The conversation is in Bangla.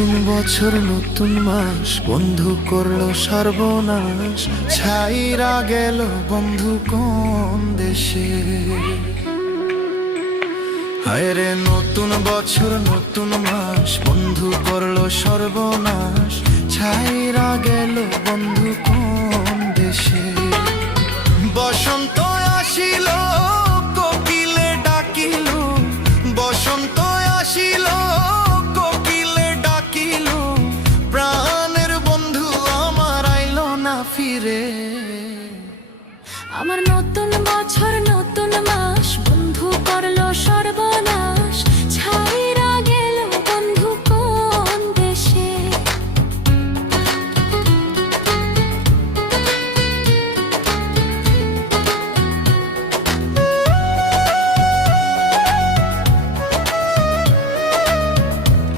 নতুন বছর নতুন মাস, বন্ধু করলো সর্বনাশ। ছাইরা গেল বন্ধু কোন দেশে। হায় রে নতুন বছর নতুন মাস, বন্ধু করলো সর্বনাশ। ছাইরা গেল বন্ধু কোন